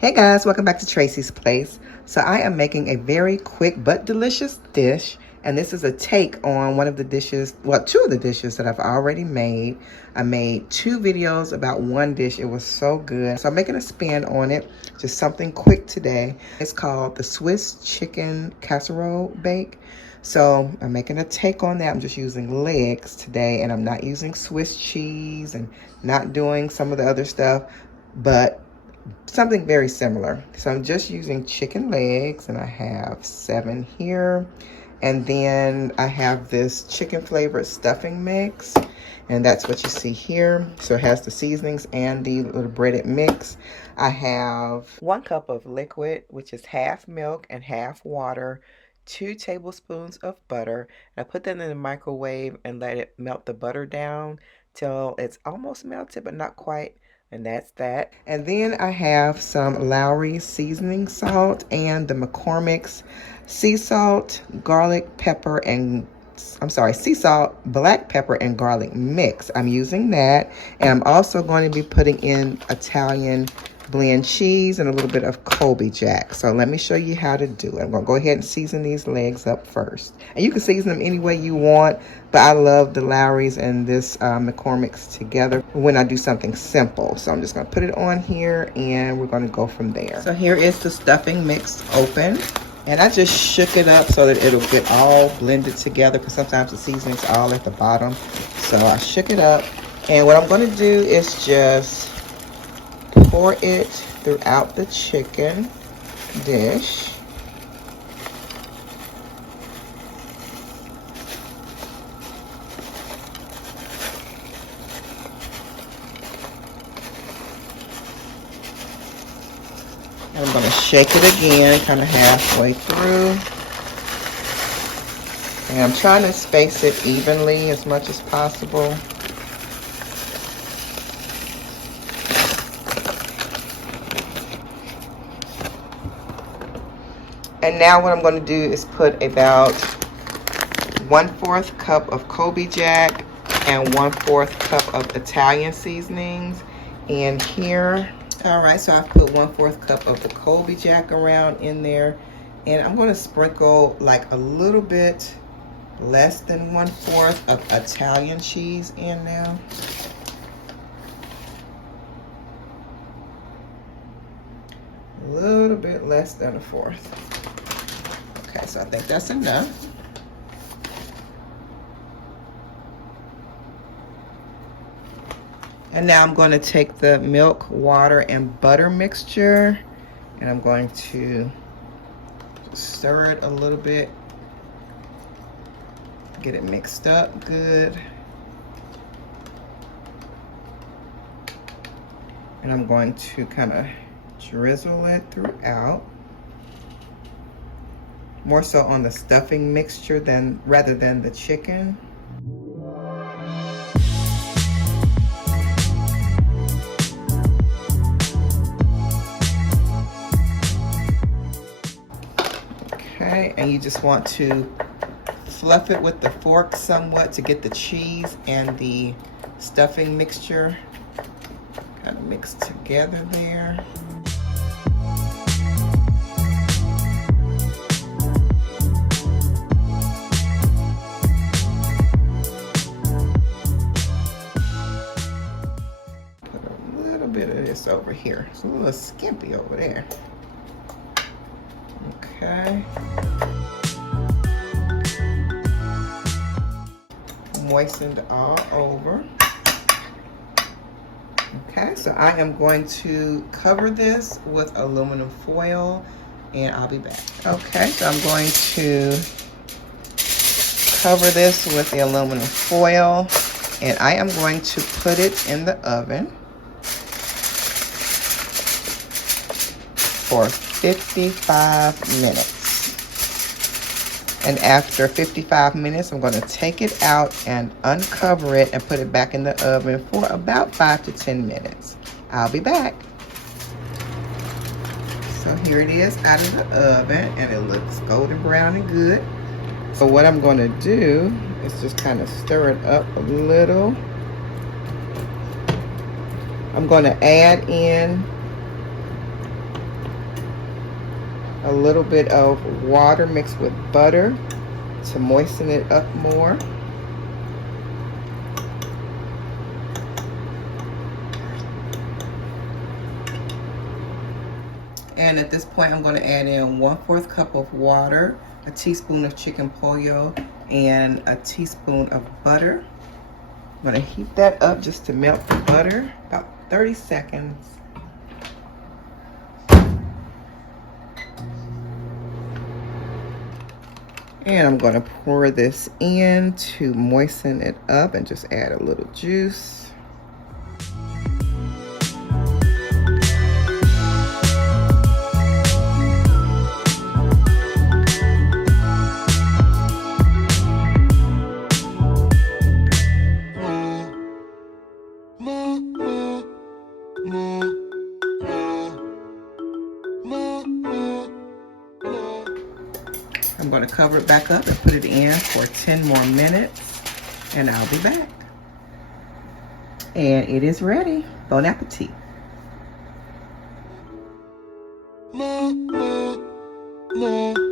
Hey guys, welcome back to Tracie's Place. So I am making a very quick but delicious dish, and this is a take on one of the dishes, well, two of the dishes that I've already made. I made 2 videos about one dish. It was so good. So I'm making a spin on it, just something quick today. It's called the Swiss chicken casserole bake. So I'm making a take on that. I'm just using legs today, and I'm not using Swiss cheese and not doing some of the other stuff, but something very similar. So I'm just using chicken legs, and I have 7 here. And then I have this chicken flavored stuffing mix, and that's what you see here. So it has the seasonings and the little breaded mix. I have 1 cup of liquid, which is half milk and half water, 2 tablespoons of butter. I put that in the microwave and let it melt the butter down till it's almost melted, but not quite. And that's that. And then I have some Lowry seasoning salt and the McCormick's sea salt, garlic, pepper, and sea salt, black pepper, and garlic mix. I'm using that. And I'm also going to be putting in Italian blend cheese and a little bit of Colby Jack. So let me show you how to do it. I'm going to go ahead and season these legs up first. And you can season them any way you want, but I love the Lowry's and this McCormick's together when I do something simple. So I'm just going to put it on here, and we're going to go from there. So here is the stuffing mix open. And I just shook it up so that it'll get all blended together, because sometimes the seasoning's all at the bottom. So I shook it up. And what I'm going to do is just pour it throughout the chicken dish. And I'm going to shake it again, kind of halfway through. And I'm trying to space it evenly as much as possible. And now what I'm going to do is put about 1/4 cup of Colby Jack and 1/4 cup of Italian seasonings in here. All right, so I've put 1/4 cup of the Colby Jack around in there. And I'm going to sprinkle like a little bit less than 1/4 of Italian cheese in now. A little bit less than 1/4. Okay, so I think that's enough. And now I'm going to take the milk, water, and butter mixture, and I'm going to stir it a little bit, get it mixed up good. And I'm going to kind of drizzle it throughout. More so on the stuffing mixture rather than the chicken. Okay, and you just want to fluff it with the fork somewhat to get the cheese and the stuffing mixture kind of mixed together there. Over here, it's a little skimpy over there. Okay, moistened all over. Okay, so I am going to cover this with aluminum foil, and I'll be back. Okay, so I'm going to cover this with the aluminum foil, and I am going to put it in the oven for 55 minutes. And after 55 minutes, I'm going to take it out and uncover it and put it back in the oven for about 5 to 10 minutes. I'll be back. So here it is out of the oven, and it looks golden brown and good. So what I'm going to do is just kind of stir it up a little. I'm going to add in a little bit of water mixed with butter to moisten it up more. And at this point, I'm going to add in 1/4 cup of water, a teaspoon of chicken pollo, and a teaspoon of butter. I'm going to heat that up just to melt the butter, about 30 seconds. And I'm going to pour this in to moisten it up and just add a little juice. I'm going to cover it back up and put it in for 10 more minutes, and I'll be back. And it is ready. Bon appetit. No.